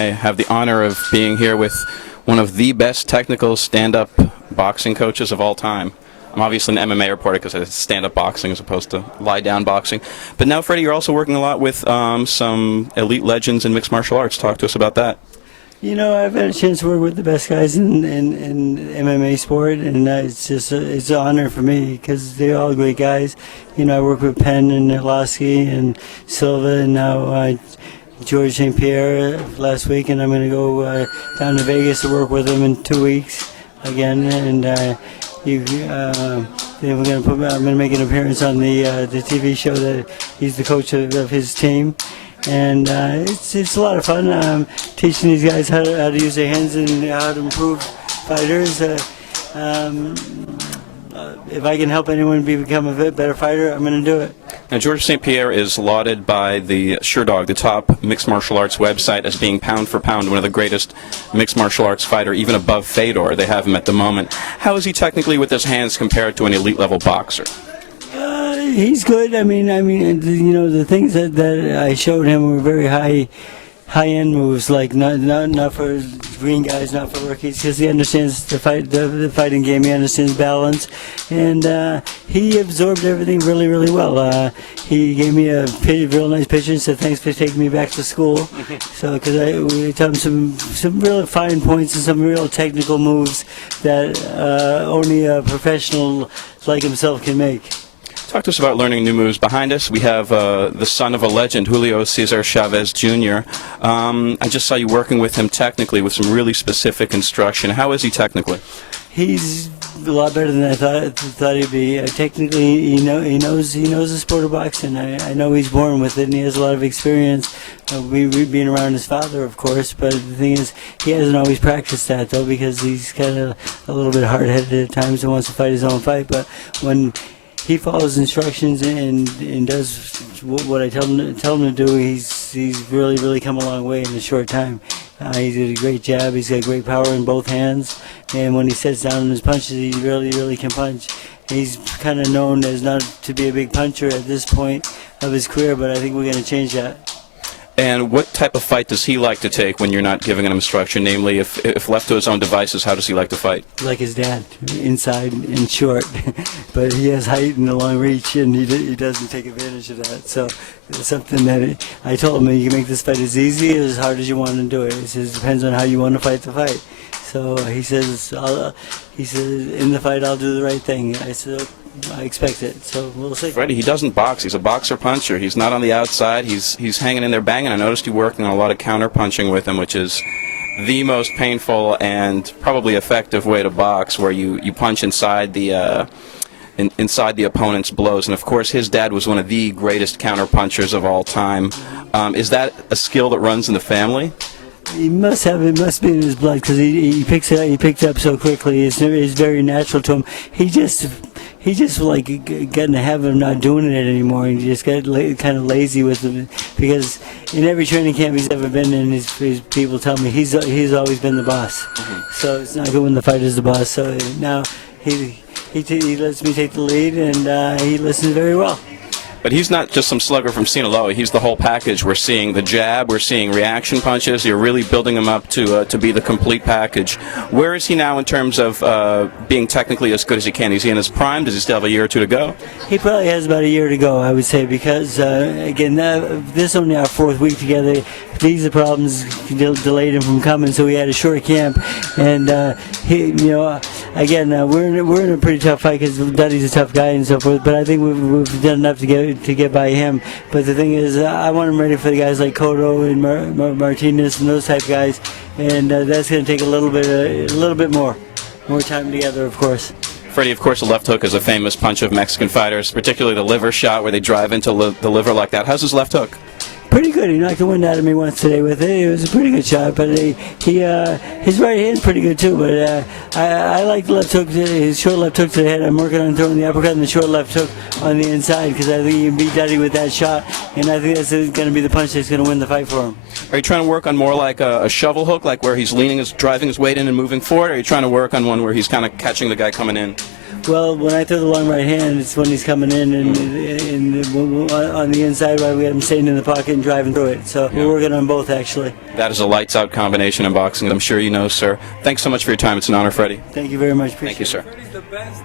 I have the honor of being here with one of the best technical stand-up boxing coaches of all time. I'm obviously an MMA reporter because it's stand-up boxing as opposed to lie-down boxing. But now, Freddie, you're also working a lot with some elite legends in mixed martial arts. Talk to us about that. You know, I've had a chance to work with the best guys in MMA sport, and it's an honor for me because they're all great guys. You know, I work with Penn and Arlovsky and Silva, and now George St. Pierre last week, and I'm going to go down to Vegas to work with him in 2 weeks again, and then I'm going to make an appearance on the TV show that he's the coach of his team. And it's a lot of fun teaching these guys how to use their hands and how to improve fighters. If I can help anyone become a better fighter, I'm going to do it. Now, George St. Pierre is lauded by the Sherdog, the top mixed martial arts website, as being pound for pound one of the greatest mixed martial arts fighter, even above Fedor. They have him at the moment. How is he technically with his hands compared to an elite level boxer? He's good. I mean, you know, the things that I showed him were very high-end moves, like not for green guys, not for rookies, because he understands the fighting game. He understands balance, and he absorbed everything really, really well. He gave me a real nice picture and said, "Thanks for taking me back to school." So, because we taught him some real fine points and some real technical moves that only a professional like himself can make. Talk to us about learning new moves. Behind us, we have the son of a legend, Julio Cesar Chavez Jr. I just saw you working with him technically with some really specific instruction. How is he technically? He's a lot better than I thought he'd be. Technically, he knows the sport of boxing. I know he's born with it, and he has a lot of experience. We being around his father, of course. But the thing is, he hasn't always practiced that though, because he's kind of a little bit hard-headed at times and wants to fight his own fight. But when he follows instructions and does what I tell him to do, he's really come a long way in a short time. He did a great jab. He's got great power in both hands, and when he sets down in his punches, he really can punch. He's kind of known as not to be a big puncher at this point of his career, but I think we're going to change that. And what type of fight does he like to take when you're not giving him instruction? Namely, if left to his own devices, how does he like to fight? Like his dad, inside and short. But he has height and a long reach, and he doesn't take advantage of that. So it's something that I told him, you can make this fight as easy or as hard as you want to do it. He says it depends on how you want to fight the fight. So he says, in the fight I'll do the right thing. I said, I expect it, so we'll see. Freddie, he doesn't box. He's a boxer-puncher. He's not on the outside. He's hanging in there banging. I noticed you working on a lot of counter-punching with him, which is the most painful and probably effective way to box, where you punch inside the inside the opponent's blows. And, of course, his dad was one of the greatest counter-punchers of all time. Is that a skill that runs in the family? He must have. It must be in his blood, because he picks it up. He picks it up so quickly. It's very natural to him. He just like got in the habit of not doing it anymore. He just got kind of lazy with it, because in every training camp he's ever been in, his people tell me he's always been the boss. So it's not good when the fighter's the boss. So now he lets me take the lead, and he listens very well. But he's not just some slugger from Sinaloa. He's the whole package. We're seeing the jab. We're seeing reaction punches. You're really building him up to be the complete package. Where is he now in terms of being technically as good as he can? Is he in his prime? Does he still have a year or two to go? He probably has about a year to go, I would say, because, again, this is only our fourth week together. Visa problems delayed him from coming, so we had a short camp. And, we're in a pretty tough fight because Duddy's a tough guy and so forth, but I think we've done enough to get by him. But the thing is, I want him ready for the guys like Cotto and Martinez and those type guys, and that's going to take a little bit more time together, of course. Freddie, of course, a left hook is a famous punch of Mexican fighters, particularly the liver shot where they drive into the liver like that. How's his left hook? Pretty good. He knocked the wind out of me once today with it. It was a pretty good shot, but his right hand's pretty good too. But I like the left hook, his short left hook to the head. I'm working on throwing the uppercut and the short left hook on the inside, because I think you can beat Duddy with that shot, and I think that's going to be the punch that's going to win the fight for him. Are you trying to work on more like a shovel hook, like where he's driving his weight in and moving forward, or are you trying to work on one where he's kind of catching the guy coming in? Well, when I throw the long right hand, it's when he's coming in and on the inside, while we have him staying in the pocket and driving through it. So we're working on both, actually. That is a lights-out combination in boxing, I'm sure you know, sir. Thanks so much for your time. It's an honor, Freddie. Thank you very much. Thank you, sir. Freddie's the best.